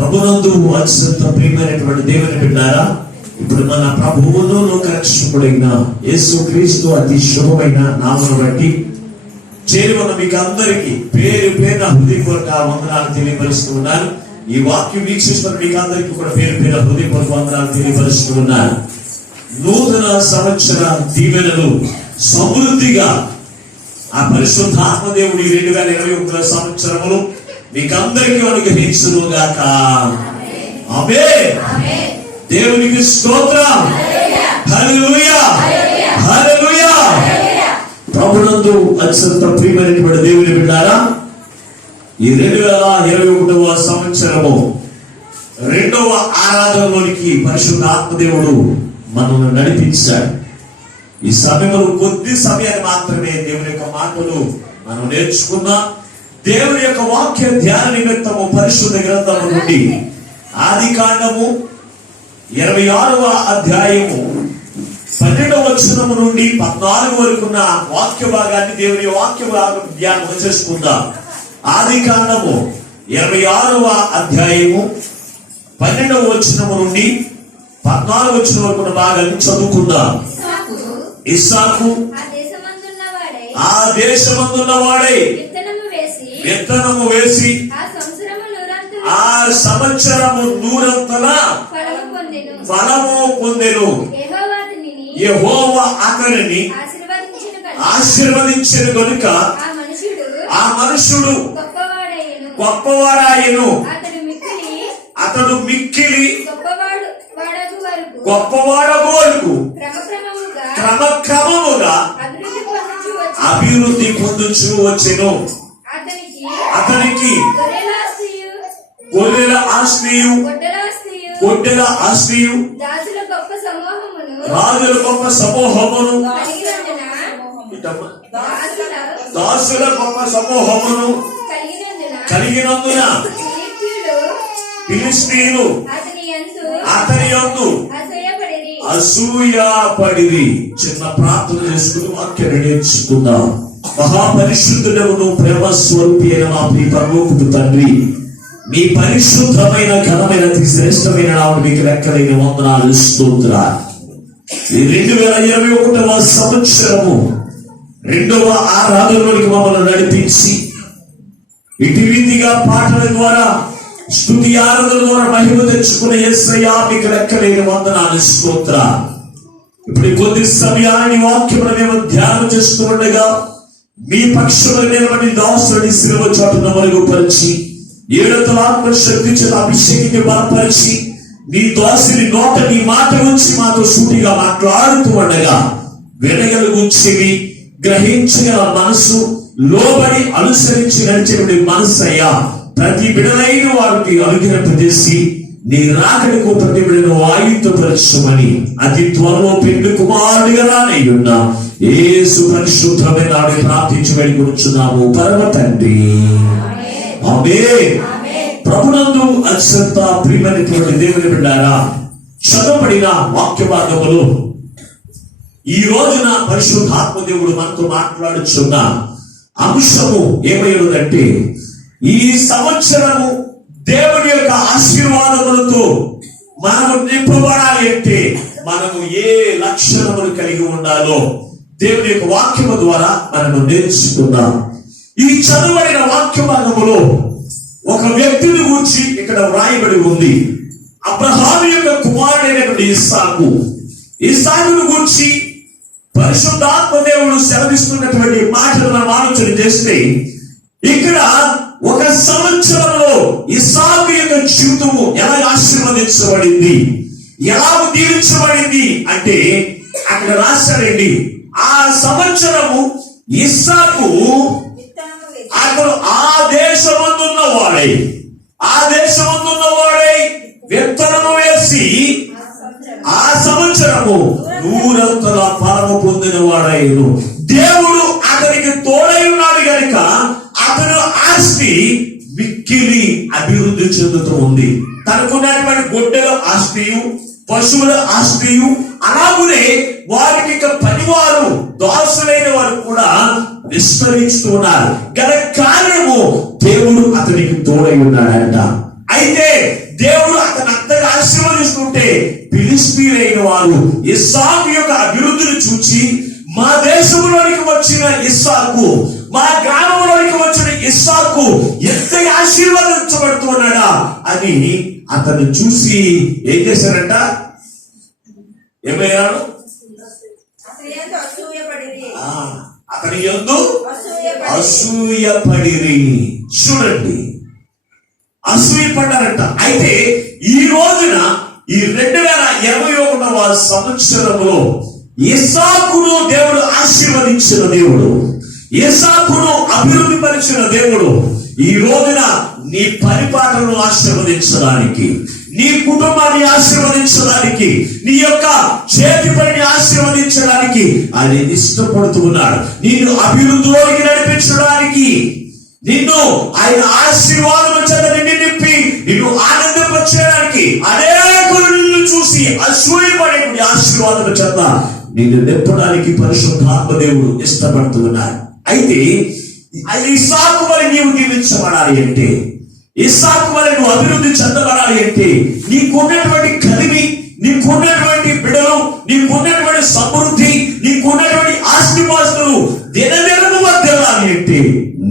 ప్రభునందు అత్యంత ప్రియమైనటువంటి దేవుని బిడ్డారా, ఇప్పుడు మన ప్రభువును లోకరక్షకుడైన యేసుక్రీస్తు అతి శుభమైన నామమును బట్టి చేరి ఉన్న మీకు అందరికీ పేరు పేరున హృదయపూర్వక వందనాలు తెలియపరుస్తూ ఉన్నాను. ఈ వాక్యం వీక్షిస్తున్న మీకు అందరికీ కూడా పేరు పేరున హృదయపూర్వక వందనాలు తెలియపరుస్తూ ఉన్నాను. నూతన సంవత్సర దీవెనలు సమృద్ధిగా ఆ పరిశుద్ధాత్మ దేవుడు 2021 సంవత్సరములు మీకు అందరికీ అనుగ్రహించును గాక. ఆమేన్. దేవునికి స్తోత్రం. హల్లెలూయా, హల్లెలూయా. ప్రభునందు అత్యంత ప్రియమైనటువంటి దేవుని బిడ్డారా, ఈ 2021 సంవత్సరము రెండవ ఆరాధనలోనికి పరిశుద్ధాత్మ దేవుడు మనల్ని నడిపించాడు. ఈ సమయంలో కొద్ది సమయాన్ని మాత్రమే దేవుని యొక్క మాటలు మనం నేర్చుకున్నాం. దేవుని యొక్క వాక్య ధ్యాన నిమిత్తము పరిశుద్ధ గ్రంథము నుండి ఆదికాండము 26వ అధ్యాయము 12వ వచనము నుండి 14 వరకున్న వాక్య భాగాన్ని దేవుని వాక్య భాగం ధ్యానం చేసుకుందాం. ఆదికాండము 26వ అధ్యాయము 12వ వచనము నుండి 14వ వచనం వరకున్న భాగాన్ని చదువుకుందాం. ఇస్సాకు ఆ దేశమందున్న వాడై విత్తనము వేసి ఆ సంవత్సరము నూరంతల ఫలము పొందెను. యెహోవా అతనిని ఆశీర్వదించెను గనుక ఆ మనుషుడు గొప్పవాడాయెను. అతడు మిక్కిలి గొప్పవాడగు వరకు క్రమక్రమముగా అభివృద్ధి పొందుచు వచ్చెను. అతనికి గొర్రెల ఆస్తియు గొడ్డెల ఆస్తియు రాజుల గొప్ప సమూహమును దాసుల గొప్ప సమూహమును కలిగినందున ఫిలిష్తీయులు అతని యందు అసూయపడిరి. చిన్న ప్రార్థన చేసుకుని వాక్యాన్ని నేర్చుకుందాం. మహాపరిశుద్ధుడవును ప్రేమ స్వరూపి అయిన మా ప్రియ పరలోకపు తండ్రి, మీ పరిశుద్ధమైన ఘనమైన అతి శ్రేష్టమైన నామమున మీకు లెక్కలేని వందనాలు స్తోత్రాలు. ఈ 2021వ సంవత్సరము రెండవ ఆరాధనలోనికి మమ్మల్ని నడిపించి ఇటు రీతిగా పాటల ద్వారా స్తుతి ఆరాధన ద్వారా మహిమ తెచ్చుకునే యేసయ్యా మీకు లెక్కలేని వందనాలు స్తోత్రాలు. ఇప్పుడు కొద్ది సమయాన్ని వాక్యమును మేము ధ్యానం చేస్తూ ఉండగా మీ పక్షమున నిలబడి దాసుని శిలువ చాటున మరుగుపరిచి 7 ఆత్మశక్తి చేత అభిషేకిని బలపరిచి నీ దాసుని నోట నీ మాట ఉంచి మాతో సూటిగా మాట్లాడుతూ ఉండగా వినగలుగు చెవి, గ్రహించగల మనసు, లోబడి అనుసరించి నడిచేటువంటి మనసు అయ్యా ప్రతి బిడలైన వారికి అనుగ్రహింపజేసి నీ రాకడకు ప్రతి బిడను ఆయుధపరచమని అతి త్వరలో పెండ్లి కుమారుడిగా రానయ్యున్నా యేసు పరిశుద్ధమైన నాడు ప్రార్థించి వేడుకొనుచున్నాము పరమ తండ్రి. ఆమేన్. ప్రభునందు అత్యంత ప్రియమైనటువంటి దేవుని బిడ్డారా, చదవబడిన వాక్య భాగములు ఈ రోజున పరిశుద్ధాత్మ దేవుడు మనతో మాట్లాడుచున్న అంశము ఏమైనదంటే, ఈ సంవత్సరము దేవుని యొక్క ఆశీర్వాదములతో మనము నింపబడాలి అంటే మనము ఏ లక్షణములు కలిగి ఉండాలో దేవుని యొక్క వాక్యము ద్వారా మనము నేర్చుకుందాం. ఈ చదువైన వాక్య భాగములో ఒక వ్యక్తిని గురించి ఇక్కడ వ్రాయబడి ఉంది. అబ్రహాము యొక్క కుమారుడైనటువంటి ఇస్సాకును గురించి పరిశుద్ధాత్మ దేవుడు సెలవిస్తున్నటువంటి మాటలు మనం ఆలోచన చేస్తే, ఇక్కడ ఒక సంవత్సరంలో ఇస్సాకు యొక్క జీవితము ఎలా ఆశీర్వదించబడింది, ఎలా దీవించబడింది అంటే అక్కడ రాశారండి. ఆ సంవత్సరము ఇస్సాకు అతను ఆ దేశమందున్న వాడై విత్తనము వేసి ఆ సంవత్సరము నూరంతల ఫలము పొందిన వాడైను. దేవుడు అతనికి తోడై ఉన్నాడు గనుక అతను ఆస్తి మిక్కిలి అభివృద్ధి చెందుతూ ఉంది. తనకున్నటువంటి గొడ్డల ఆస్తియు, పశువుల ఆస్తియు, అలాగునే వారికి పనివారు దాసులైన వారు కూడా విస్తరిస్తున్నారు. గల కారణము దేవుడు అతనికి తోడై ఉన్నాడంట. అయితే దేవుడు అతను అంతగా ఆశీర్వదిస్తుంటే ఫిలిష్తీయులైన వారు ఇస్సాకు యొక్క అభివృద్ధిని చూచి మా దేశంలోనికి వచ్చిన ఇస్సాకు, మా గ్రామంలోనికి వచ్చిన ఇస్సాకు ఎంతగా ఆశీర్వదించబడుతున్నాడా అని అతను చూసి ఏం చేశారంట? ఏమయ్యాడు? అతని యందు అసూయపడిరి. చూడండి, అసూయపడ్డారంట. అయితే ఈ రోజున ఈ 2021వ సంవత్సరంలో ఇస్సాకును దేవుడు ఆశీర్వదించిన దేవుడు, ఇస్సాకును అభివృద్ధి పరిచిన దేవుడు ఈ రోజున నీ పరిపాలనను ఆశీర్వదించడానికి, నీ కుటుంబాన్ని ఆశీర్వదించడానికి, నీ యొక్క చేతి పనిని ఆశీర్వదించడానికి ఆయన ఇష్టపడుతూ ఉన్నాడు. నిన్ను అభివృద్ధిలోకి నడిపించడానికి, నిన్ను ఆయన ఆశీర్వాదం చేత నింపి నిన్ను ఆనందపరచడానికి, అనేకులు నిన్ను చూసి అసూయపడేటువంటి ఆశీర్వాదం చేత నిన్ను నింపడానికి పరిశుద్ధాత్మ దేవుడు ఇష్టపడుతూ ఉన్నాడు. అయితే ఇస్సాకు వలె నీవు దీవించబడాలి అంటే, ఇస్సాకు వలె నువ్వు అభివృద్ధి చెందబడాలి అంటే, నీకున్నటువంటి కలిమి, నీకున్నటువంటి బిడలు, నీకున్నటువంటి సమృద్ధి, నీకున్నటువంటి ఆస్తిపాస్తులు దినదినము వర్ధిల్లాలి అంటే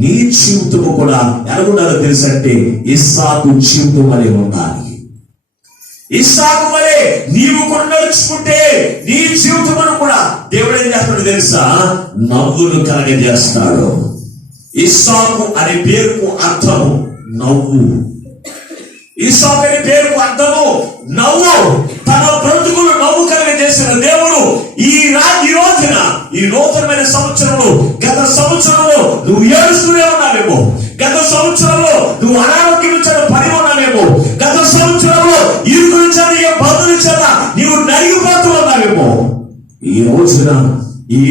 నీ జీవితము కూడా ఎలాగుండాలో తెలుసంటే ఇస్సాకు జీవితం వలె ఉండాలి. ఇస్సాకు వలె నీవు కూడా నడుచుకుంటే నీ జీవితమును కూడా దేవుడు ఏం చేస్తాడు తెలుసా? నవ్వులు కలగజేస్తాడు. ఇస్సాకు అనే పేరుకు అర్థము నవ్వు. ఇస్సాకు అనే పేరుకు అర్థము నవ్వు. తన బ్రతుకులు నవ్వు కలిగజేసిన దేవుడు ఈ రోజున, ఈ నూతనమైన సంవత్సరంలో, గత సంవత్సరంలో నువ్వు ఏడుస్తూనే ఉన్నావేమో, గత సంవత్సరంలో నువ్వు అనారోగ్యం ఇచ్చిన పని ఉన్నావేమో, గత సంవత్సరంలో ఇరుకు ఇచ్చిన బంధువులు ఇచ్చిన నీవు నలిగిపోతూ ఉన్నావేమో, ఈ రోజున ఈ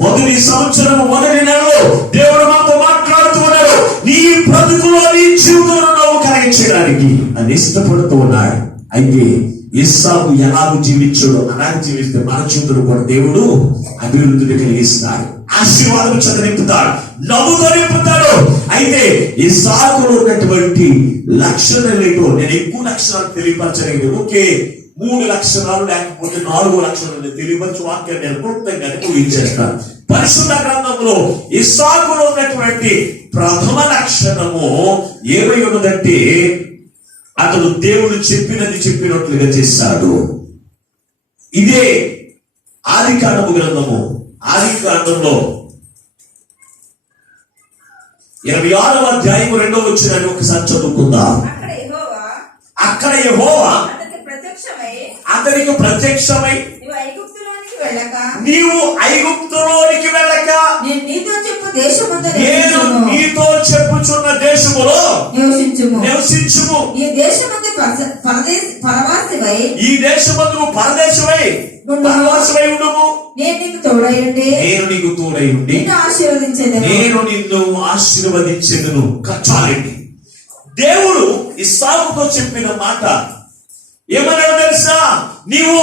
మొదటి సంవత్సరం మొదటి నెలలో దేవుడు మాతో మాట్లాడుతూ ఉన్నాడు. నీ బ్రతుకులో, నీ జీవితంలో నవ్వు కలిగించడానికి అని ఇష్టపడుతూ ఉన్నాడు. అయితే ఇస్సాకు ఎలాగూ జీవించాడు అలాగే జీవిస్తే మన జీవితంలో కూడా దేవుడు అభివృద్ధిని కలిగిస్తాడు, ఆశీర్వాదం చేత నింపుతాడు, నవ్వుతో నింపుతాడు. అయితే ఇస్సాకులో ఉన్నటువంటి లక్షణాలు ఏంటో నేను ఎక్కువ లక్షణాలు తెలియపరచలేదు. ఓకే, 3 లక్షణాలు లేకపోతే 4 లక్షణాలు తెలియపరచు వాక్యాన్ని నేను క్లుప్తంగా ఊహించేస్తాను. పరిశుద్ధ గ్రంథంలో ఇస్సాకులో ఉన్నటువంటి ప్రథమ లక్షణము ఏమై ఉన్నదంటే అతడు దేవుడు చెప్పినట్లుగా చేశాడు. ఇదే ఆదికాండము గ్రంథము, ఆదికాండంలో 26వ అధ్యాయం 2వ వచనాన్ని ఒకసారి చదువుకుందాం. అక్కడ యెహోవా అతనికి ప్రత్యక్షమై నీవు ఐగుప్తులోనికి వెళ్ళక నేను నీతో చెప్పుచున్న దేశములో నివసించుము. ఈ దేశమందు పరదేశమై ఉండుము. నేను నీకు తోడై ఉండి నేను నిన్ను ఆశీర్వదించెదను. చాలండి. దేవుడు ఇస్సాకుతో చెప్పిన మాట ఏమన్నాడు తెలుసా? నీవు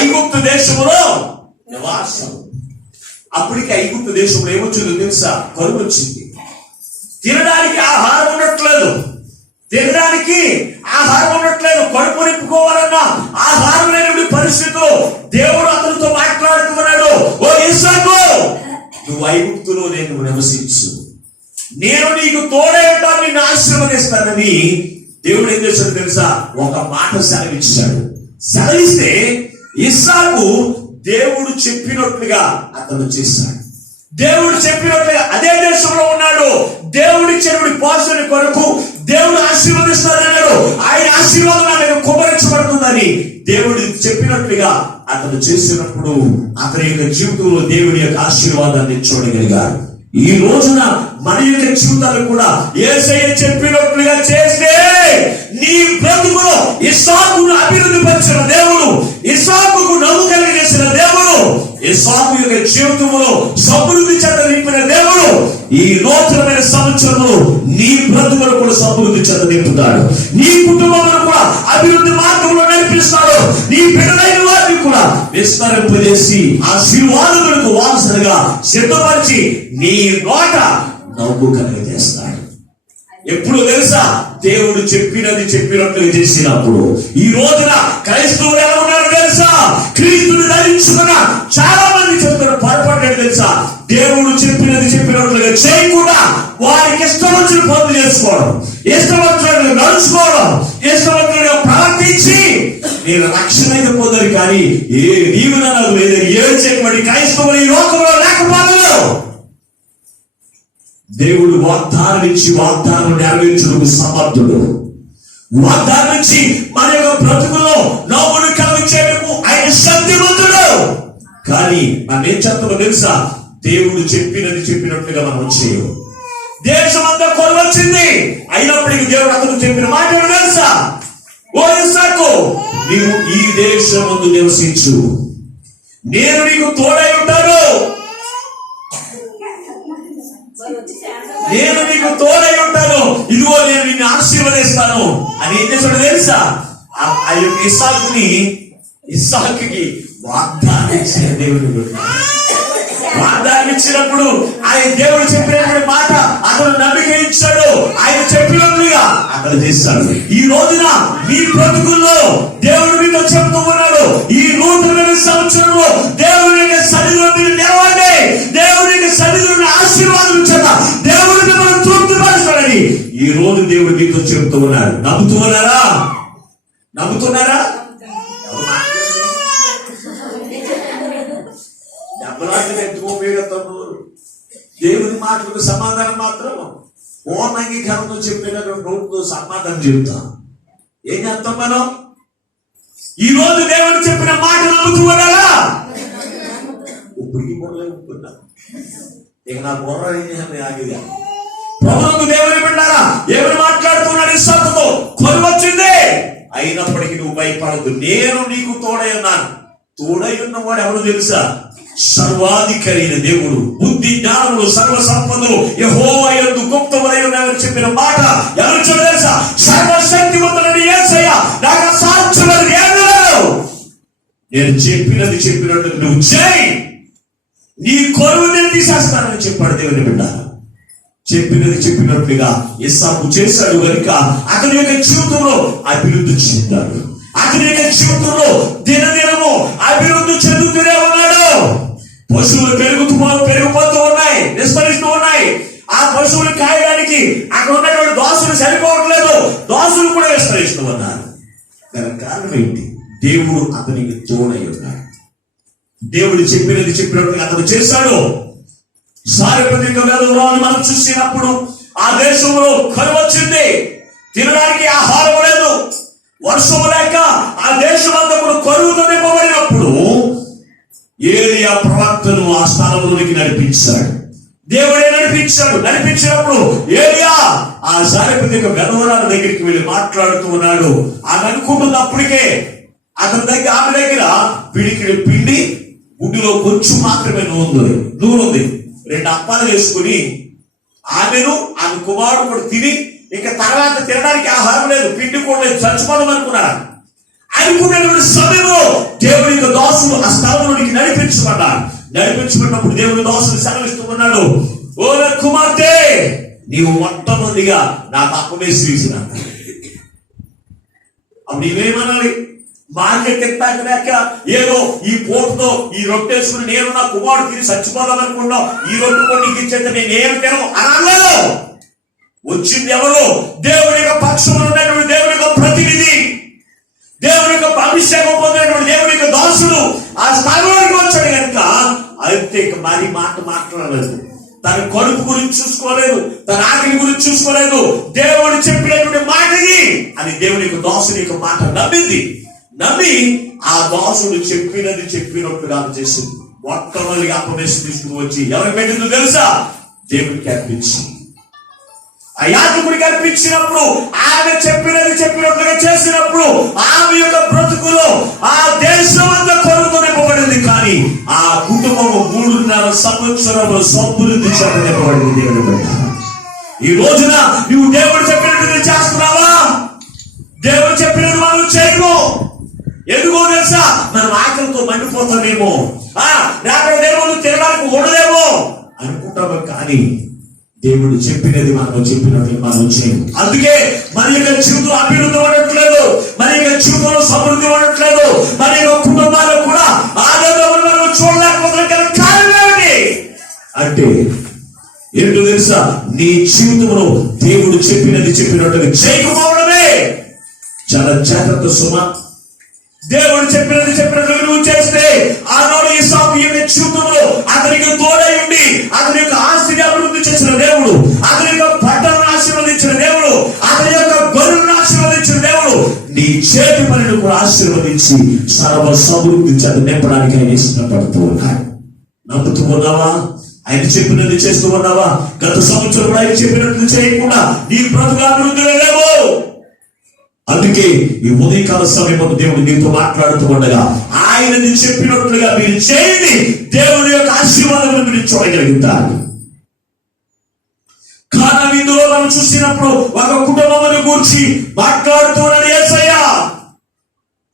ఐగుప్తు దేశములో నివాసం. అప్పటికి ఐగుప్తు దేశంలో ఏమొచ్చిందో తెలుసా? కరువు వచ్చింది. తినడానికి ఆహారం ఉండట్లేదు, కడుపు నింపుకోవాలన్నా ఆహారం లేని పరిస్థితిలో దేవుడు అతనితో మాట్లాడుతున్నాడు. ఓ ఇస్సాకు, నువ్వు ఐగుప్తులో నేను నివసించు, నేను నీకు తోడై ఉంటాను, నిన్ను ఆశీర్వదిస్తానని దేవుడు ఏం చేశాడు తెలుసా? ఒక మాట సెలవిచ్చాడు. సెలవిస్తే ఇస్సాకు దేవుడు చెప్పినట్లుగా అతను చేశాడు. దేవుడు చెప్పినట్లుగా అదే దేశంలో ఉన్నాడు. దేవుడిచ్చినటువంటి పోషణ కొరకు దేవుడు ఆశీర్వదిస్తాడన్నాడు. ఆయన ఆశీర్వాదం ఆయన కుమరించబడుతుందని దేవుడు చెప్పినట్లుగా అతను చేసినప్పుడు అతని యొక్క జీవితంలో దేవుడి యొక్క ఆశీర్వాదాన్ని చూడగలిగాడు. ఈ రోజున మన యొక్క జీవితాలు కూడా యేసయ్య చెప్పినట్లుగా చేస్తే నీ బ్రతుకులో ఇస్సాకును అభివృద్ధి పరిచిన దేవుడు, ఇస్సాకుకు నవ్వు కలిగజేసిన దేవుడు, ఇస్సాకు యొక్క జీవితంలో సమృద్ధి చెంద నింపిన దేవుడు ఈ నూతనమైన సంవత్సరంలో నీ బ్రతుకులు కూడా సమృద్ధి చెంద నింపుతాడు. నీ కుటుంబంలో కూడా అభివృద్ధి మార్గంలో నడిపిస్తాడు. నీ బిడ్డలైన వారిని కూడా విస్తరింపజేసి ఆశీర్వాదములకు వారసులుగా సిద్ధపరిచి నీ నోట నవ్వు కలిగజేస్తాడు. ఎప్పుడు తెలుసా? దేవుడు చెప్పినది చెప్పినట్లుగా చేసినప్పుడు. ఈ రోజున క్రైస్తవులు ఎలా ఉన్నారు తెలుసా? క్రీస్తుని ధరించుకున్న చాలా మంది చెప్తున్న పొరపాటు తెలుసా? దేవుడు చెప్పినది చెప్పినట్లుగా చేయకుండా వారికి ఇష్టం వచ్చిన పనులు చేసుకోవడం, ఇష్టం వచ్చినట్లుగా నడుచుకోవడం, ఇష్టం వచ్చినట్టుగా ప్రవర్తించి నేను రక్షణ అయితే పొందారు కానీ ఏ నీవు నాకు లేదు ఏడ్చేటువంటి క్రైస్తవులు ఈ లోకంలో లేకపోలేదు. దేవుడు వాగ్దానం ఇచ్చి వాగ్దానం నెరవేర్చుటకు సమర్థుడు. వాగ్దానం ఇచ్చి మన యొక్క బ్రతుకులో నవ్వును కలిగించేందుకు ఆయన శక్తివంతుడు. కానీ మనం ఏం చెప్తామో తెలుసా? దేవుడు చెప్పినది చెప్పినట్లుగా మనం చేయము. దేశం అంతా కొలవచ్చింది, అయినప్పటికీ దేవుడు అతను చెప్పిన మాట తెలుసా? ఓ ఇస్సాకు, నీవు ఈ దేశమందు నివసించు, నేను నీకు తోడై ఉంటాను, నేను నీకు తోడై ఉంటాను, ఇదిగో నేను నిన్ను ఆశీర్వదిస్తాను అని ఏం చేశాడు తెలుసా? ఆ యొక్క ఇస్సాకుకి వాగ్దానం ఇచ్చిన దేవుడు. వాగ్దానం ఇచ్చినప్పుడు ఆయన దేవుడు చెప్పినటువంటి మాట అతను నమ్మిక ఇచ్చాడు. ఆయన చెప్పినట్లుగా అతను చేస్తాడు. ఈ రోజున మీ బ్రతుకుల్లో దేవుడు మీతో చెప్తూ ఉన్నాడు, ఈ నూతన సంవత్సరంలో దేవుని యొక్క సన్నిధిలో మీరు నిలవండి, దేవుని యొక్క సన్నిధిలో ఆశీర్వాదం ఇచ్చాక దేవుడు మిమ్మల్ని తృప్తిపరుస్తాడని ఈ రోజు దేవుడు మీతో చెప్తూ ఉన్నాడు. నమ్ముతున్నారా? నమ్ముతున్నారా? దేవుని మాటలకు సమాధానం మాత్రం ఓనంగీకరణతో చెప్పినటువంటి నోటితో సమాధానం చెబుతాం. ఏం చేస్తాం మనం? ఈ రోజు దేవుడు చెప్పిన మాట నమ్ముతూ ఉన్నారా? ఇప్పటికి బుర్రలేకున్నా ఇక నా బుర్ర ఏం చేయాలి ఆగిగా. ప్రభుత్వం దేవుని పెట్టారా? ఏమని మాట్లాడుతున్నాడు ఇస్సాకుతో? కొలువచ్చింది, అయినప్పటికీ నువ్వు భయపడద్దు, నేను నీకు తోడై ఉన్నాను. తోడై ఉన్నవాడు ఎవరు తెలుసా? సర్వాధికారి అయిన దేవుడు. బుద్ధి జ్ఞానములు సర్వ సంపదలు యెహోవా యందు గుప్తములై ఉన్నాయని చెప్పిన మాట ఎవరు తెలుసా? సర్వశక్తివంతుడైన యేసయ్య. నాకు అసాధ్యమైనది ఏమీ లేదు, నేను చెప్పినది చెప్పినట్టు నువ్వు చేయి, నీ కొలువు నేను తీసేస్తానని చెప్పాడు దేవుని బిడ్డ. చెప్పినది చెప్పినట్లుగా ఇస్సాకు చేశాడు కనుక అతని యొక్క జీవితంలో అభివృద్ధి చెందాడు. అతని యొక్క జీవితంలో దినదినము అభివృద్ధి చెందుతూనే ఉన్నాడు. పశువులు పెరిగిపోతూ ఉన్నాయి, విస్తరిస్తూ ఉన్నాయి. ఆ పశువులు కాయడానికి అక్కడ ఉన్నటువంటి దోసులు సరిపోవట్లేదు, దోసులు కూడా విస్తరిస్తూ ఉన్నారు. దానికి కారణం ఏంటి? దేవుడు అతనికి తోడై ఉన్నాడు. దేవుడు చెప్పినది చెప్పినట్టుగా అతను చేశాడు. సార్వత్రిక వేదవరాలు మనం చూసినప్పుడు ఆ దేశంలో కరువు వచ్చింది, తినడానికి ఆహారం లేదు, వర్షం లేక ఆ దేశం అంతా కూడా కరువుతో నింపబడినప్పుడు ఏలియా ప్రవక్తను ఆ స్థలంలోనికి నడిపించాడు. దేవుడే నడిపించాడు. నడిపించినప్పుడు ఏలియా ఆ సార్వత్రిక వేదవరాల దగ్గరికి వెళ్ళి మాట్లాడుతూ ఉన్నాడు. ఆమె అనుకుంటుంది అప్పటికే అతని దగ్గర, ఆమె దగ్గర పిడికిడి పిండి, గుడ్డిలో కొంచెం మాత్రమే నూనె ఉంది. 2 అప్పాలు వేసుకుని ఆమెను ఆమె కుమారుడు కూడా తిని ఇక తర్వాత తినడానికి ఆహారం లేదు, పిండి కూడా లేదు, చచ్చిపోదాం అనుకున్నాడు. అనుకున్నటువంటి సమయంలో దేవుని యొక్క దోసులు ఆ స్థలంలోనికి నడిపించబడ్డారు. నడిపించబడినప్పుడు దేవుని దోసులు సెలవిస్తూ ఉన్నాడు, ఓ నా కుమార్తె, నీవు మొట్టమొదటిగా నాకు అప్పమేసి తీసినాక. అప్పుడు నీవేమనాలి? మార్కెట్ ఎత్తాక లేక ఏదో ఈ పోటుతో ఈ రొట్టేసుకుని నేను నా కుమారుడు తిని చచ్చిపోదాం అనుకున్నావు, ఈ రొట్టె కూడా నీకు ఇచ్చేది నేనేం తినవు అనలేదు. వచ్చింది ఎవరు? దేవుని యొక్క పక్షంలో ఉన్నటువంటి దేవుని యొక్క ప్రతినిధి, దేవుని యొక్క అభిషేకం పొందినటువంటి దేవుని యొక్క దాసుడు ఆ స్థానంలోకి వచ్చాడు కనుక అయితే ఇక మరి మాట్లాడలేదు. తన కడుపు గురించి చూసుకోలేదు, తన ఆకలి గురించి చూసుకోలేదు. దేవుడు చెప్పినటువంటి మాటని అది దేవుని యొక్క దాసుని యొక్క మాట నమ్మింది. నమ్మి ఆ దాసుడు చెప్పినది చెప్పినట్టుగా చేసింది. మొట్టమొదటిగా అప్పమేసి తీసుకుని వచ్చి ఎవరికి పెట్టిందో తెలుసా? దేవుడికి అర్పించింది. ఆ యాజకుడికి అర్పించినప్పుడు ఆమె చెప్పినది చెప్పినట్లుగా చేసినప్పుడు ఆమె యొక్క బ్రతుకులో ఆ దేశం అంతా కొరత నింపబడింది. కానీ ఆ కుటుంబము 3.5 సంవత్సరములు సమృద్ధి చేత నింపబడింది. దేవుని బిడ్డ, ఈ రోజున నువ్వు దేవుడు చెప్పినట్టు చేస్తున్నావా? దేవుడు చెప్పినట్టు మనం చేయము. ఎందుకో తెలుసా? మనం ఆకలితో మండిపోతామేమో, లేకపోతే తినడానికి ఉండదేమో అనుకుంటాము. కానీ దేవుడు చెప్పినది మనం చెప్పినట్లు మనం చేయము. అందుకే మన యొక్క జీవితం అభివృద్ధి ఉండట్లేదు, మన యొక్క జీవితంలో సమృద్ధి ఉండట్లేదు, మన యొక్క కుటుంబాల్లో కూడా ఆనందం మనం చూడలేకపోతున్న కారణం ఏమిటి అంటే ఏంటో తెలుసా? నీ జీవితంలో దేవుడు చెప్పినట్టుగా చేయకపోవడమే. చాలా జాగ్రత్త సుమా. దేవుడు చెప్పినట్టుగా నువ్వు చేస్తే ఆనాడు ఇస్సాకు యొక్క జీవితంలో అతనికి తోడై ఉండి అతని యొక్క ఆస్తిని అభివృద్ధి చేసిన దేవుడు, అతని యొక్క పంటలను ఆశీర్వదించిన దేవుడు, అతని యొక్క గొర్రెలను ఆశీర్వదించిన దేవుడు నీ చేతి పనిని కూడా ఆశీర్వదించి సర్వ సమృద్ధి చేత నింపడానికి ఆయన ఇష్టపడుతూ ఉన్నాడు. నమ్ముతూ ఉన్నావా? ఆయన చెప్పినది చేస్తూ ఉన్నావా? గత సంవత్సరం ఆయన చెప్పినట్లు చేయకుండా నీ బ్రతుకు అభివృద్ధిలో లేవు. అందుకే ఈ ఉదయకాల సమయంలో దేవుడు నీతో మాట్లాడుతూ ఉండగా ఆయనని చెప్పినట్లుగా మీరు చేయండి, దేవుడి యొక్క ఆశీర్వాదాలను మీరు చూడగలుగుతారు. కారణం ఇందులో మనం చూసినప్పుడు ఒక కుటుంబమును గూర్చి మాట్లాడుతూ ఉన్నాడు యేసయ్య.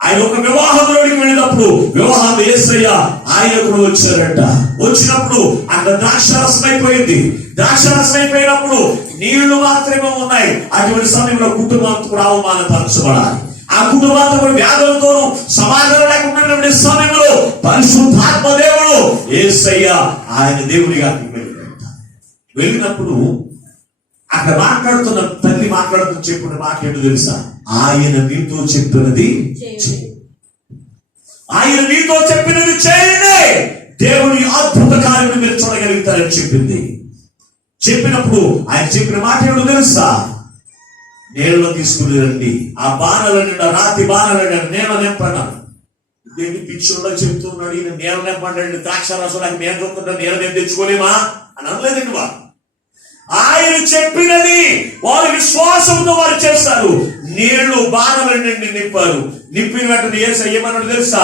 ఆయన ఒక వివాహంలోకి వెళ్ళినప్పుడు వివాహం యేసయ్య ఆయన కూడా వచ్చారంట. వచ్చినప్పుడు అక్కడ ద్రాక్షారసం అయిపోయింది. ద్రాక్షారసం అయిపోయినప్పుడు నీళ్లు మాత్రమే ఉన్నాయి. అటువంటి సమయంలో కుటుంబం కూడా అవమానపరచబడాలి. ఆ కుటుంబాలతో కూడా వ్యాధులతోనూ సమాధానం లేకుండా సమయంలో పరిశుద్ధాత్మ దేవుడు యేసయ్య ఆయన దేవుడి గారికి వెళ్ళినప్పుడు అక్కడ మాట్లాడుతున్న తల్లి మాట్లాడుతూ చెప్పిన మాట ఏంటో తెలుసా? ఆయన మీతో చెప్పినది చేయండి, దేవుని అద్భుత కార్యములు మీరు చూడగలుగుతారని చెప్పింది. చెప్పినప్పుడు ఆయన చెప్పిన మాట ఏంటో తెలుసా? నీళ్ళలో తీసుకుని రండి, ఆ బాణలని రాతి బాణలని నీళ్ళ నింపన్నాను. దేని పిచ్చుల్లో చెప్తున్నాడు ఈయన నీళ్ళ నింపండి, ద్రాక్షారసం నేను చూస్తుంటా నీళ్ళ నేను తెచ్చుకోలేమా అని అనలేదండి. ఆయన చెప్పినది వారి విశ్వాసంతో వారు చేస్తారు. నీళ్లు బాణలని నింపారు. నింపిన వెంటనే యేసయ్య ఏమన్నాడు తెలుసా?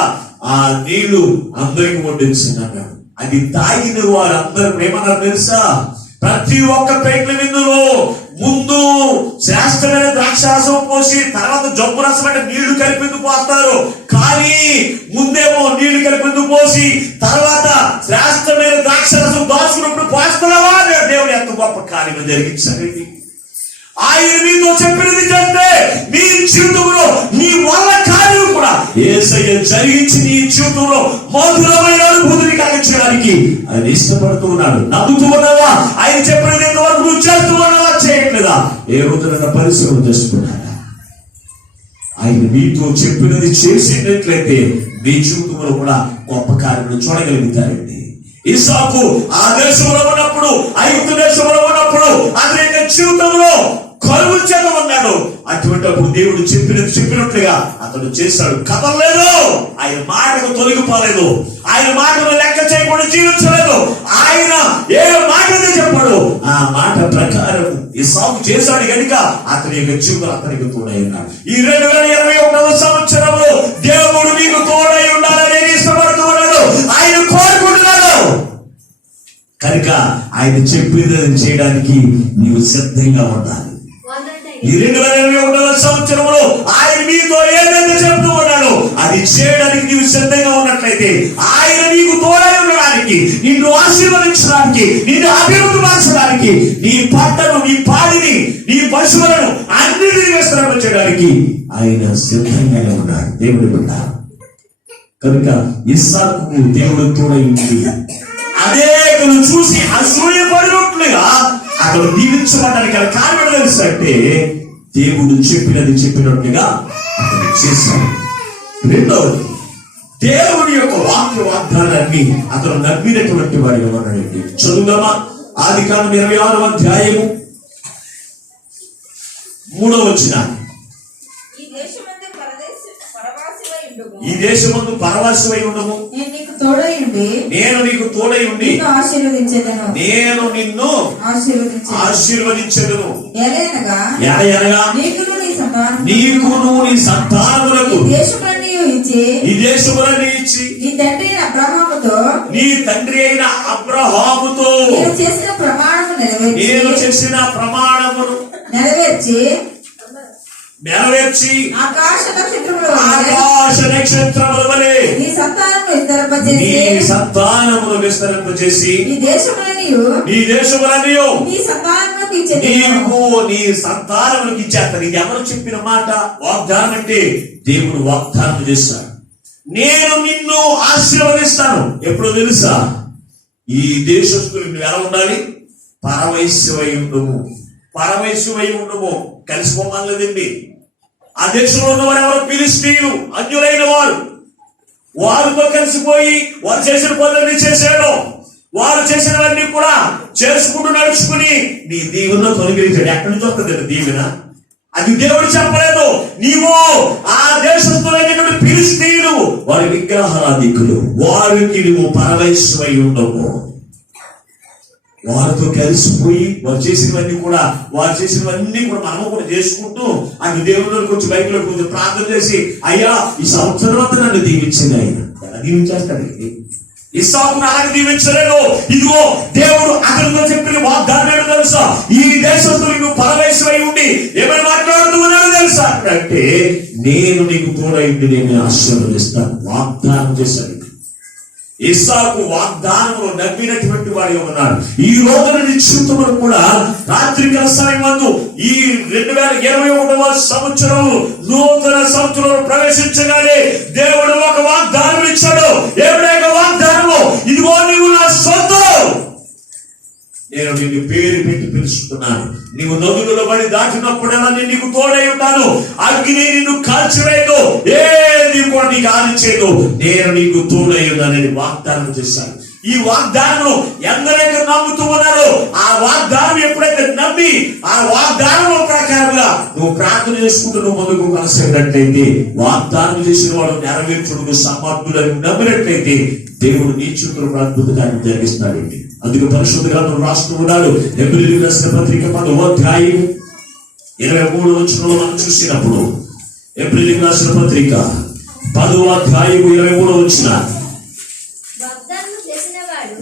ఆ నీళ్లు అందరికి వడ్డించింది అన్నాడు. అది తాగిన వారు అందరూ ఏమన్నారు తెలుసా? ప్రతి ఒక్క పెండ్లి విందులో ముందు శ్రేష్టమైన ద్రాక్షారసం పోసి తర్వాత జబ్బు రసం అంటే నీళ్లు కలిపేందుకు పోస్తారు. కానీ ముందేమో నీళ్లు కలిపేందుకు పోసి తర్వాత శ్రేష్టమైన ద్రాక్షారసం దాచుకున్నప్పుడు పోస్తున్నావా? దేవుడు ఎంత గొప్ప కార్యం జరిగించారండి. ఆయన మీతో చెప్పినది చేస్తే మీ జీవితంలో మీ వల్ల కార్యం కూడా యేసయ్య జరిగించి నీ జీవితంలో మధురమైన అనుభూతిని కలిగించడానికి ఆయన ఇష్టపడుతూ ఉన్నాడు. నమ్ముతూ ఉన్నావా? ఆయన చెప్పినది ఎంతవరకు నువ్వు చేస్తూ ఉన్నావా? చేయట్లేదా? ఏ రోజున పరిశ్రమ చేసుకున్నాడా? ఆయన మీతో చెప్పినది చేసినట్లయితే మీ జీవితంలో కూడా గొప్ప కార్యములు చూడగలుగుతారండి. ఇస్సాకు ఆ దేశంలో ఉన్నప్పుడు, ఐగుప్తు దేశంలో ఉన్నప్పుడు అతని యొక్క జీవితంలో కరువు చేత ఉన్నాడు. అటువంటిప్పుడు దేవుడు చెప్పినట్లుగా అతడు చేశాడు. కదలలేదు, ఆయన మాటకు తొలగిపోలేదు, ఆయన మాటను లెక్క చేయకుండా జీవించలేదు. ఆయన ఏ మాట చెప్పాడు ఆ మాట ప్రకారం ఇస్సాకు చేశాడు కనుక అతని యొక్క జీవితం అతనికి తోడై ఉన్నాడు. ఈ 2021వ సంవత్సరంలో దేవుడు మీకు తోడై ఉండాలని ఇష్టపడుతూ ఉన్నాడు. ఆయన కోరుకుంటున్నాడు కనుక ఆయన చెప్పేది చేయడానికి నీవు సిద్ధంగా ఉండాలి. ఈ 2021వ సంవత్సరంలో ఆయన నీతో ఏదైతే చెప్తూ ఉన్నాడో అది చేయడానికి నీవు సిద్ధంగా ఉన్నట్లయితే ఆయన నీకు తోడై ఉండడానికి, నిన్ను ఆశీర్వదించడానికి, నిన్ను అభివృద్ధి పరచడానికి, నీ పంటను, నీ పాడిని, నీ పశువులను అన్నిటిని విస్తరింపచేయడానికి ఆయన సిద్ధంగానే ఉన్నాడు. దేవుడు ఉన్నాడు కనుక ఇస్సాకు దేవుడు తోడై ఉంది. అనేకులు చూసి అసూయపడినట్లుగా అక్కడ దీవించబడడానికి కారణం తెలుసంటే దేవుడు చెప్పినట్టుగా అతను చేశాడు. రెండవది, దేవుడి యొక్క వాగ్దానాన్ని అతను నమ్మినటువంటి వాడిగా ఉన్నాడండి. చదువుదామా? ఆదికాండం 26వ అధ్యాయము 3వ వచనం. ఈ దేశమందు పరవాసివై ఉండము, నేను నీకు తోడై ఉండి నేను నిన్ను ఆశీర్వదించెదను. ఎలయనగా నీకును నీ సంతానములకు ఈ దేశములన్నీ ఇచ్చి నీ తండ్రి అయిన అబ్రహాముతో నేను చేసిన ప్రమాణమును నెరవేర్చి ఆకాశ నక్షత్రముల వలె నీ సంతానం విస్తరింపజేసి నీ సంతానమును విస్తరింపజేసి ఈ దేశములనియు నీ సంతానములకు ఇచ్చేదను. నీకు నీ సంతానములకు ఇచ్చేస్తాను. ఇది ఎవరు చెప్పిన మాట? వాగ్దానం అంటే దేవుడు వాగ్దానం చేస్తాడు. నేను నిన్ను ఆశీర్వదిస్తాను. ఎప్పుడో తెలుసా? ఈ దేశస్తులు నువ్వు ఎలా ఉండాలి? పరవైశ్యమై ఉండము. పరవైశ్యమై ఉండము. కలిసిపోమనలేదండి. ఆ దేశంలో ఉన్నవారు ఎవరు? ఫిలిష్తీయులు, అన్యులైన వారు. వారితో కలిసిపోయి వారు చేసిన పనులన్నీ చేశాడు. వారు చేసినవన్నీ కూడా చేసుకుంటూ నడుచుకుని నీ దీవెన తొలగించాడు. ఎక్కడి నుంచి వస్తుంది దీవెన? అది దేవుడు చెప్పలేదు. నీవు ఆ దేశస్తులైన ఫిలిష్తీయులు, వారి విగ్రహారాధికులు, వారికి నువ్వు పరవైశ్యమై ఉండవు. వారితో కలిసిపోయి వారు చేసినవన్నీ కూడా మనము కూడా చేసుకుంటూ ఆయన దేవుడిలోకి వచ్చి బయటలోకి కొంచెం ప్రార్థన చేసి, అయ్యా ఈ సంవత్సరం అంతా నన్ను దీవించింది. ఆయన ఎలా దీవించేస్తాడు? ఇస్సాకును అలాగే దీవించలేదు. ఇదిగో దేవుడు అతనితో చెప్పిన వాగ్దానం ఏంటో తెలుసా? ఈ దేశస్తులు నువ్వు పరవైశ్యమై ఉండి ఏమైనా మాట్లాడుతున్నాడో తెలుసా అంటే, నేను నీకు తోడైంది, నేను ఆశీర్వదిస్తాను. వాగ్దానం చేశాడు. ఇస్సాకు వాగ్దానంలో నమ్మినటువంటి వాడిగా ఉన్నాడు. ఈ రోజున నిశ్చితమును కూడా రాత్రికాల సమయం మందు ఈ 2021వ సంవత్సరం నూతన సంవత్సరంలో ప్రవేశించగానే దేవుడు ఒక వాగ్దానం ఇచ్చాడు. ఏమిటో వాగ్దానము? ఇదిగో నీవు నా సొంతం, నేను నిన్ను పేరు పెట్టి పిలుస్తున్నాను. నీవు నదులలో పడి దాటినప్పుడైనా నేను నీకు తోడై ఉంటాను. అగ్ని నిన్ను కాల్చివేయదు, ఏది కూడా నీకు ఆనిచేయదు. నేను నీకు తోడై ఉన్నానని వాగ్దానం చేశాను. ఈ వాగ్దానం ఎందరైతే నమ్ముతూ ఉన్నారో, ఆ వాగ్దానం ఎప్పుడైతే నమ్మి ఆ వాగ్దానం ప్రకారంగా నువ్వు ప్రార్థన చేసుకుంటూ నువ్వు ముందుకు కొనసాగినట్లయితే, వాగ్దానం చేసిన వాడు నెరవేర్చుటకు సమర్థులని నమ్మినట్లయితే దేవుడు నీ చుట్టూ అద్భుతాన్ని జరిగిస్తాడండి. అందుకు పరిశుద్ధ గ్రంథం రాస్తూ ఉన్నాడు. హెబ్రీయులకు రాసిన పత్రిక 10వ అధ్యాయం 23వ వచనంలో మనం చూసినప్పుడు, హెబ్రీయులకు రాసిన పత్రిక 10వ అధ్యాయం 23వ వచనం,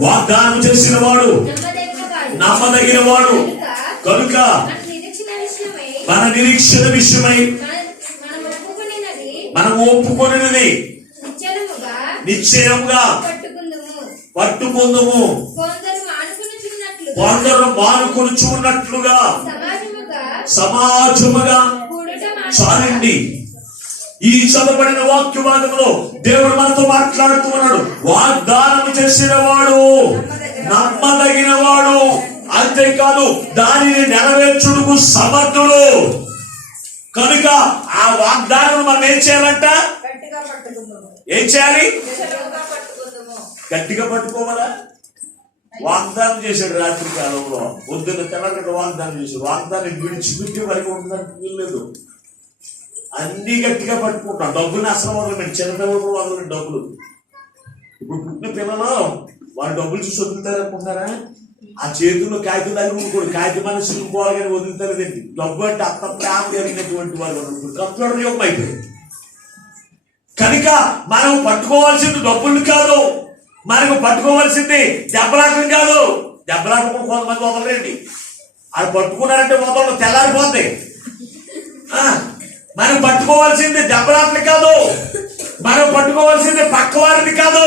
వాగ్దానం చేసిన వాడు నమ్మదగిన వాడు కనుక మన నిరీక్షణ విషయమై మనం ఒప్పుకొనినది నిశ్చయముగా పట్టుకుందుము. కొందరు మానుకొని చూడనట్లుగా సమాజముగా చాలండి. ఈ చదవబడిన వాక్య భాగంలో దేవుడు మనతో మాట్లాడుతూ ఉన్నాడు. వాగ్దానం చేసిన వాడు నమ్మదగిన వాడు, అంతేకాదు దానిని నెరవేర్చుటకు సమర్థుడు. కనుక ఆ వాగ్దానం మనం ఏం చేయాలంట? ఏం చేయాలి? గట్టిగా పట్టుకోవాలా? వాగ్దానం చేశాడు రాత్రి కాలంలో, పొద్దున్న తెల్లగడ్డ వాగ్దానం చేశాడు. వాగ్దానం విడిచిపెట్టి వరకు ఉండడానికి వీల్లేదు. అన్ని గట్టిగా పట్టుకుంటాం. డబ్బులు అసలు వదలండి. చిన్నపిల్లలు వదలండి డబ్బులు. ఇప్పుడు పుట్టిన పిల్లలు వాళ్ళు డబ్బులు చూసి వదులుతారు అనుకుంటారా? ఆ చేతుల్లో కాగితం దగ్గర కూడా కాగితం మనుషులు పోవాలి కానీ వదులుతారేదండి. డబ్బు అంటే అంత ప్రేమ కలిగినటువంటి వాళ్ళు కంప్యూటర్ యుగం అయిపోయింది. కనుక మనం పట్టుకోవాల్సింది డబ్బులు కాదు, మనకు పట్టుకోవాల్సింది దెబ్బలాటం కాదు. దెబ్బలాటం కొంతమంది వదలండి. అది పట్టుకున్నారంటే వదలలు తెల్లారిపోతాయి. మనం పట్టుకోవాల్సింది దెబ్బలాటలు కాదు, మనం పట్టుకోవాల్సింది పక్క వారిని కాదు.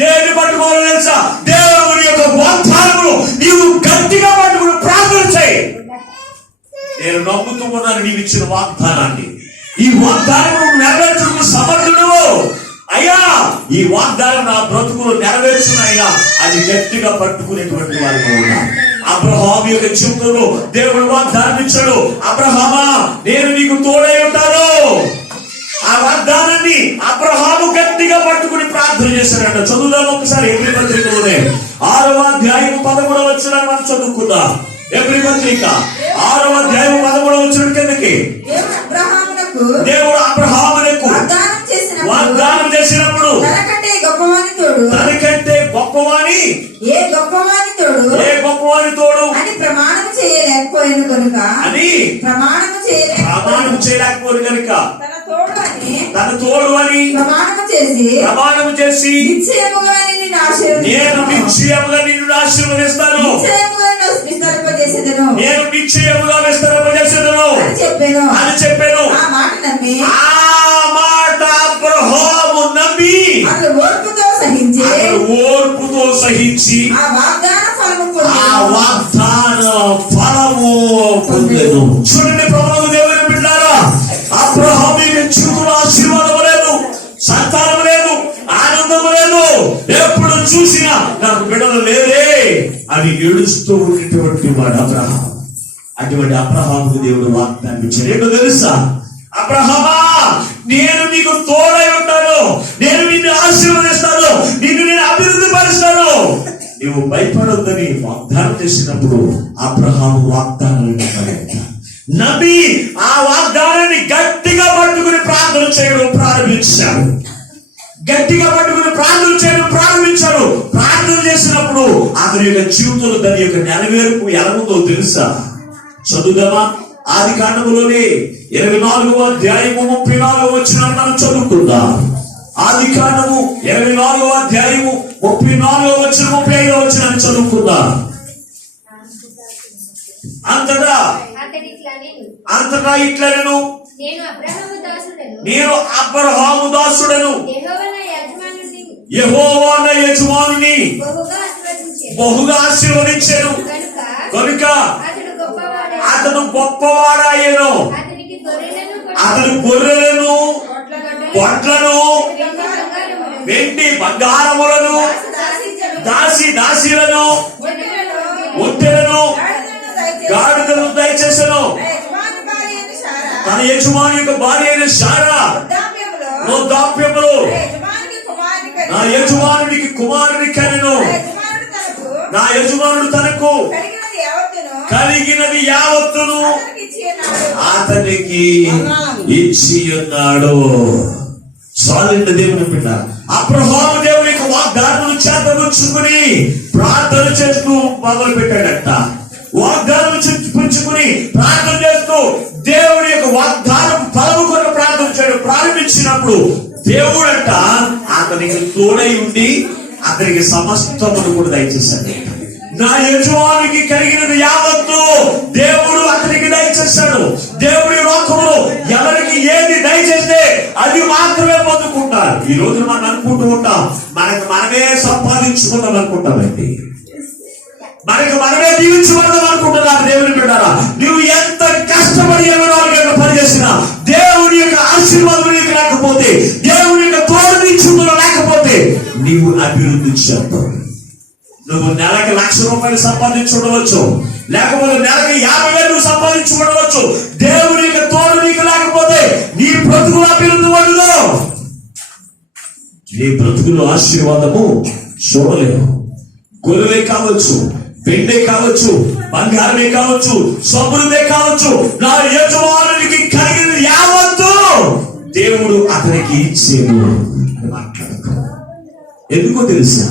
దేవుని పట్టుకోవాలి తెలుసా? దేవుని యొక్క వాగ్దానములు నీవు గట్టిగా పట్టుకుని ప్రార్థన చేయి. నేను నమ్ముతూ ఉన్నాను నీవు ఇచ్చిన వాగ్దానాన్ని. ఈ వాగ్దానం నెరవేర్చుకు సమర్థుడు అయ్యా. ఈ వాగ్దానం నా బ్రతుకులు నెరవేర్చునైనా అది గట్టిగా పట్టుకునేటువంటి వారిగా ఉన్నారు. అబ్రహాము యొక్క జీవితంలో దేవుడు వాగ్దానం ఇచ్చాడు. అబ్రహామా, నేను నీకు తోడై ఉంటాను. ఆ వాగ్దానాన్ని అబ్రహాము గట్టిగా పట్టుకుని ప్రార్థన చేశాడంట. చదువుదాం ఒకసారి. హెబ్రీ పత్రికలోనే 6వ అధ్యాయం 13వ వచనాన్ని మనం చదువుకుందాం. హెబ్రీ పత్రిక 6వ అధ్యాయం 13వ వచనం కిందకి, దేవుడు అబ్రహామునకు వాగ్దానం చేసినప్పుడు తనకంటే గొప్పవాని ఏ గొప్పవాని తోడు అని ప్రమాణం చేయలేకపోయాను కనుక తన తోడు అని ప్రమాణం చేసి నేను నిశ్చయముగా నిన్ను ఆశీర్వదిస్తాను, నేను నిశ్చయముగా విస్తరింపజేసేదను అని చెప్పాను. ఆ మాట అబ్రహాము నమ్మి సహించి ఆ వాగ్దాన ఫలము పొందెను. చూడండి ప్రభువు దేవుని బిడ్డలారా, అబ్రహాము జీవితంలో ఆశీర్వాదం లేదు, సంతానం లేదు, ఆనందం లేదు. ఎప్పుడు చూసినా నాకు బిడ్డలు లేదే అని ఏడుస్తూ ఉన్నటువంటి వాడు అబ్రహాము. అటువంటి అబ్రహాముకు దేవుడు వాగ్దానం ఇచ్చాడు. ఏంటో తెలుసా? అబ్రహామా, నేను నీకు తోడై ఉంటాను, నేను నిన్ను ఆశీర్వదిస్తాను, నిన్ను నేను అభివృద్ధి పరుస్తాను, నువ్వు భయపడొద్దని వాగ్దానం చేసినప్పుడు అబ్రహాము వాగ్దానాన్ని నమ్మి ఆ వాగ్దానాన్ని గట్టిగా పట్టుకుని ప్రార్థన చేయడం ప్రారంభించాడు. గట్టిగా పట్టుకుని ప్రార్థన చేయడం ప్రారంభించాడు. ప్రార్థన చేసినప్పుడు అతని యొక్క జీవితంలో దాని యొక్క నెరవేర్పు ఎలా ఉందో తెలుసా? చదువుదామా? ఆది కాండములోని 24వ అధ్యాయము 34వ వచనం మనం చదువుకుందాం. ఆది కాండము 24వ అధ్యాయము 34వ వచనం 35వ వచనాన్ని చదువుకుందాం. అంతటా ఇట్లనెను, నేను అబ్రహాము దాసుడను, యెహోవా నా యజమానుని బహుగా ఆశీర్వదించెను కనుక అతను గొప్పవాడాయను. అతను గొర్రెలను, గొడ్లను, వెండి బంగారములను, దాసీలను, ఒంటెలను, గాడిదలను దయచేసెను. తన యజమాని యొక్క భార్య అయిన శారా వృద్ధాప్యములో నా యజమానుడికి కుమారుని కనెను. నా యజమానుడు తనకు కలిగినది యావత్తును అతనికి ఇచ్చి ఉన్నాడు. చాలండి దేవుని బిడ్డ. అబ్రహాము దేవుని యొక్క వాగ్దానం చేతముచ్చుకుని ప్రార్థన చేస్తూ మొదలు పెట్టాడట. వాగ్దానం పుచ్చుకుని ప్రార్థన చేస్తూ దేవుని యొక్క వాగ్దానం ఫలము కొరకు ప్రార్థన చేయడం ప్రారంభించినప్పుడు దేవుడంట అతనికి తోడై ఉండి అతనికి సమస్తమును కూడా దయచేశాడు. నా యజమానికి కలిగినది యావత్తు దేవుడు అతనికి దయచేశాడు. దేవుడి లోకములో ఎవరికి ఏది దయచేస్తే అది మాత్రమే పొందుకుంటారు. ఈ రోజు మనం అనుకుంటూ ఉంటాం, మనమే సంపాదించుకుందాం అనుకుంటామండి, మనమే దీవించుకుందాం అనుకుంటున్నారు. దేవుని బిడ్డలారా, నువ్వు ఎంత కష్టపడి 24 గంటలు పనిచేసినా దేవుని యొక్క ఆశీర్వాదం నీకు లేకపోతే, దేవుని యొక్క తోడు నీ చూపులో లేకపోతే నీవు అభివృద్ధి చెందవు. నువ్వు నెలకి ₹1,00,000 సంపాదించుకోవచ్చు, లేకపోతే నెలకి 50,000 సంపాదించుకోవచ్చు. దేవుని యొక్క తోడు నీకు లేకపోతే నీ బ్రతుకులో అభివృద్ధి ఉండదు. నీ బ్రతుకులో ఆశీర్వాదము చూడలేవు. గొర్రెలే కావచ్చు, వెండే కావచ్చు, బంగారమే కావచ్చు, సమృద్ధే కావచ్చు, నా యజమానునికి కలిగిన యావత్తు దేవుడు అతనికి ఇచ్చేను అని మాట్లాడుకో. ఎందుకో తెలుసా?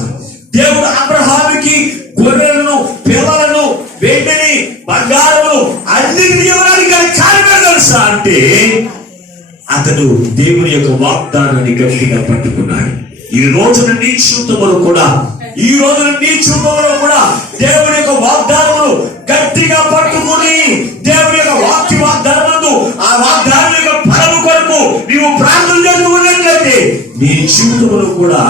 దేవుడు అబ్రహాముకి గొర్రెలను, పిల్లలను, వెండిని, బంగారము అన్నిటిని ఇవ్వడానికి కారణం తెలుసా అంటే అతడు దేవుని యొక్క వాగ్దానాన్ని గట్టిగా పట్టుకున్నాడు. ఈ రోజున నీ జీవితంలో కూడా దేవుని యొక్క వాగ్దానములు గట్టిగా పట్టుకుని దేవుని యొక్క వాగ్దానములు ఆ వాగ్దానం యొక్క ఫలము కొరకు నీవు ప్రార్థన చేస్తూ ఉన్నట్లయితే నీ జీవితంలో కూడా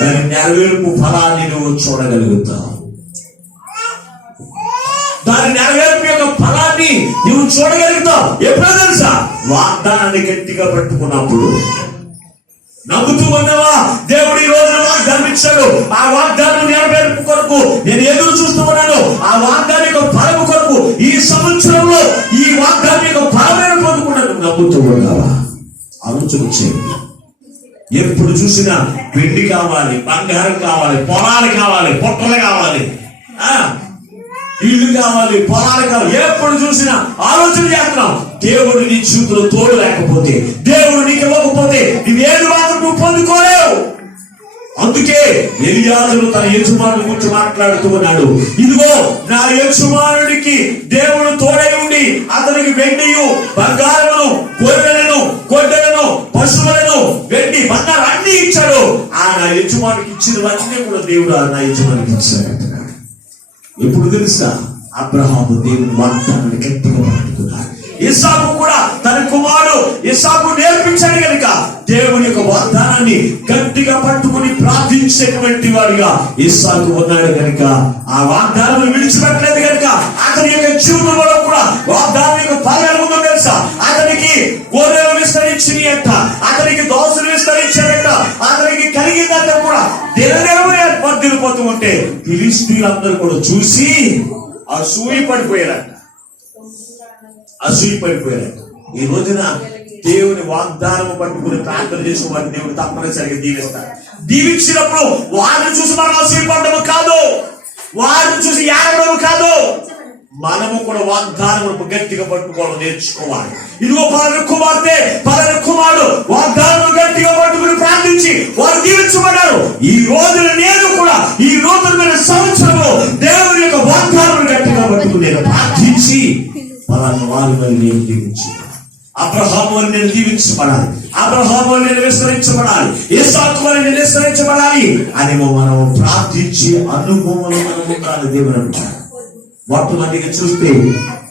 దాని నెరవేర్పు ఫలాన్ని నువ్వు చూడగలుగుతావు. దాని నెరవేర్పు యొక్క ఫలాన్ని నువ్వు చూడగలుగుతావు. ఎప్పుడో తెలుసా? వాగ్దానాన్ని గట్టిగా పట్టుకున్నప్పుడు. నమ్ముతూ ఉన్నవా? దేవుడు ఈ రోజున వాగ్దానం ఇచ్చాడు. ఆ వాగ్దానం నెరవేర్పు కొరకు నేను ఎదురు చూస్తూ ఉన్నాను. ఆ వాగ్దానం యొక్క ఫలము కొరకు ఈ సంవత్సరంలో ఈ వాగ్దానం యొక్క ఫలమైన పొందుకున్నాను. నమ్ముతూ ఉన్నావా? ఆలోచన చేయండి. ఎప్పుడు చూసినా వెండి కావాలి, బంగారం కావాలి, పొలాలు కావాలి, పొట్టలు కావాలి, ఇల్లు కావాలి, పొలాలు కావాలి. ఎప్పుడు చూసినా ఆలోచన చేస్తున్నాం. దేవుడు నీ జీవితంలో తోడు లేకపోతే, దేవుడు నీకు ఇవ్వకపోతే నువ్వేది మాత్రం నువ్వు పొందుకోలేవు. అందుకే ఎలియాజరు తన యజమానుడి గురించి మాట్లాడుతూ ఉన్నాడు. ఇదిగో నా యజమానుడికి దేవుడు తోడై ఉండి అతనికి వెండియు, బంగారమును, గొర్రెలను, గొడ్డలను, పశువులను, వెండి, బంగారం అన్ని ఇచ్చాడు. ఆ నా యజమానికి ఇచ్చినవన్నీ కూడా దేవుడు ఆ నా యజమానికి ఇచ్చాడు. ఎప్పుడు తెలుసా? అబ్రహాము దేవుని వాగ్దానాన్ని గట్టిగా పట్టుకున్నాడు. ఇస్సాకు కూడా తన కుమారుడు ఇస్సాకు నేర్పించాడు కనుక దేవుని యొక్క వాగ్దానాన్ని గట్టిగా పట్టుకుని ప్రార్థించాడు. ప్రార్థించేటువంటి వాడిగా ఇస్సాకు ఉన్నాడు కనుక ఆ వాగ్దానం విడిచిపెట్టలేదు కనుక అతని యొక్క జీవితంలో కూడా వాగ్దానం యొక్క ఫలాలు ఉందో తెలుసా? అతనికి గొర్రెలు విస్తరించినట్ట, అతనికి దోసలు విస్తరించాడట, అతనికి కలిగిందంతా కూడా దినదినమే వర్ధిల్లిపోతూ ఉంటే ఫిలిష్తీయులందరూ కూడా చూసి అసూయ పడిపోయారట. ఈ రోజున దేవుని వాగ్దానం పట్టుకుని ప్రార్థన చేసిన వారిని దేవుడు తప్పనిసరిగా దీవిస్తాడు. దీవించినప్పుడు వారిని చూసి మనం అసూయపడము కాదు, వారిని చూసి ఏడవడం కాదు, మనము కూడా వాగ్దానం గట్టిగా పట్టుకోవడం నేర్చుకోవాలి. ఇదిగో పలానా కుమార్తె పలానా కుమారుడు వాగ్దానం గట్టిగా పట్టుకుని ప్రార్థించి వారు దీవించబడ్డారు. ఈ రోజున నేను కూడా ఈ రోజున సంవత్సరంలో దేవుని యొక్క వాగ్దానం గట్టిగా పట్టుకుని నేను ప్రార్థించి పలానా వారి మరి నేను దీవించి అబ్రహాము అని నేను దీవించబడాలి, అబ్రహాము అని నేను విస్తరించబడాలి, ఇస్సాకు అని నేను విస్తరించబడాలి అని మనం ప్రార్థించి అనుభవం మనము కాదు దేవుని అంటారు. మొట్టమొదటిగా చూస్తే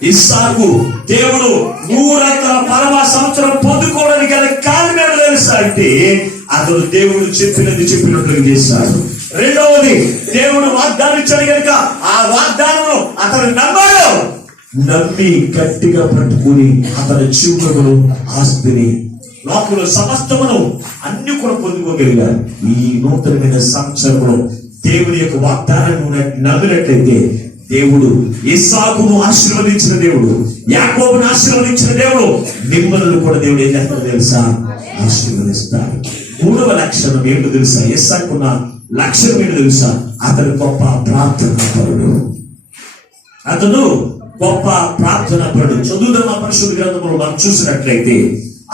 ఇస్సాకు దేవుడు 100 సంవత్సరం పొందుకోవడానికి గల కారణం తెలుసా అంటే అతడు దేవుడు చెప్పినట్లుగా చేశాడు. రెండవది దేవుడు వాగ్దానం ఇచ్చాడు కనుక ఆ వాగ్దానంలో అతను నమ్మాడు. నమ్మి గట్టిగా పట్టుకుని అతని జీవితంలో ఆస్తిని లోకంలో సమస్తమును అన్ని కూడా పొందుకోగలిగారు. ఈ నూతనమైన సంవత్సరంలో దేవుని యొక్క వాగ్దానాన్ని నమ్మినట్లయితే దేవుడు ఇస్సాకును ఆశీర్వదించిన దేవుడు, యాకోబును ఆశీర్వదించిన దేవుడు మిమ్మల్ని కూడా దేవుడు ఏం చేస్తాడో తెలుసా? ఆశీర్వదిస్తాడు. 3వ లక్షణం ఏంటో తెలుసా? ఇస్సాకున్న లక్షణం ఏంటో తెలుసా? అతను గొప్ప ప్రార్థన పరుడు. అతను గొప్ప ప్రార్థన పరుడు. చదువుదాం పరిశుద్ధ గ్రంథంలో మనం చూసినట్లయితే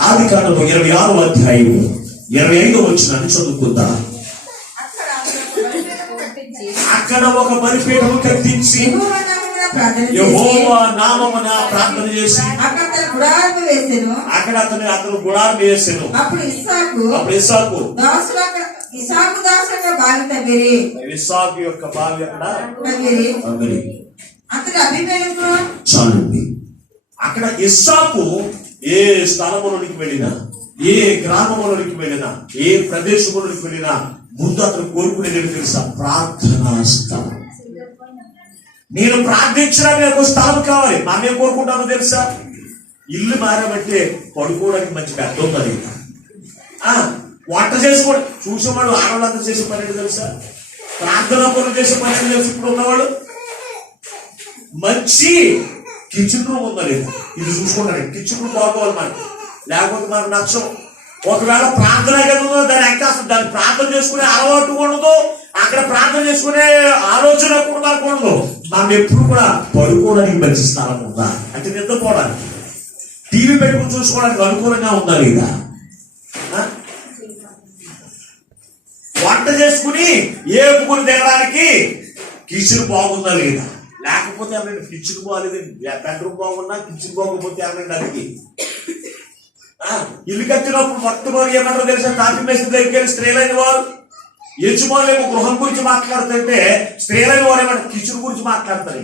ఆదికాండము 26వ అధ్యాయం 25వ వచనాన్ని చదువుకుందాం. అక్కడ ఒక బలిపీఠము కట్టించి యెహోవా నామమున ప్రార్థన చేసి అక్కడ అతను గుడారం వేసెను. అప్పుడు ఇస్సాకు ఇస్సాకు యొక్క బావి అక్కడ చాలండి. అక్కడ ఇస్సాకు ఏ స్థలములోనికి వెళ్ళినా, ఏ గ్రామములోనికి వెళ్ళినా, ఏ ప్రదేశములోనికి వెళ్ళినా ముందు అతను కోరుకునేది తెలుసా? ప్రార్థనా స్థలం. నేను ప్రార్థించడానికి నాకు స్థలం కావాలి. మనమే కోరుకుంటామో తెలుసా? ఇల్లు మారబట్టే పడుకోవడానికి మంచి పెద్ద ఉంటుంది. వంట చేసుకోవడం చూసేవాడు ఆడవాళ్ళంతా చేసే పని ఏంటి తెలుసా? ప్రార్థనా పనులు చేసే పని ఏంటి తెలుసు? ఇప్పుడు ఉన్నవాడు మంచి కిచెన్ రూమ్ ఉందా లేదు, ఇది చూసుకుంటాడు. కిచెన్ రూమ్ బాగోవాలి మనకి, లేకపోతే మనకు నచ్చం. ఒకవేళ ప్రార్థన కదా దాన్ని ప్రార్థన చేసుకునే అలవాటు ఉండదు, అక్కడ ప్రార్థన చేసుకునే ఆలోచన కూడా మనకు ఉండదు. మనం ఎప్పుడు కూడా పడుకోవడానికి మంచి స్థలం ఉందా అంటే నిద్రపోవడానికి, టీవీ పెట్టుకుని చూసుకోవడానికి అనుకూలంగా ఉందా లేదా, వంట చేసుకుని ఏపుకుని తినడానికి కిచెన్ బాగుందా లేదా, లేకపోతే ఏమైనా కిచెన్ బాగాలేదు, బెడ్రూమ్ బాగున్నా కిచెన్ బాగోకపోతే ఏమైనా దానికి ఇల్లు కట్టినప్పుడు మొట్టమొదటి ఏమంటారో తెలుసా? తాపి మేస్త్రి దగ్గరికి వెళ్ళి స్త్రీలైన వారు యజమానులు ఏమో గృహం గురించి మాట్లాడుతుంటే స్త్రీలైన వారు ఏమంటారు? కిచెన్ గురించి మాట్లాడతారు.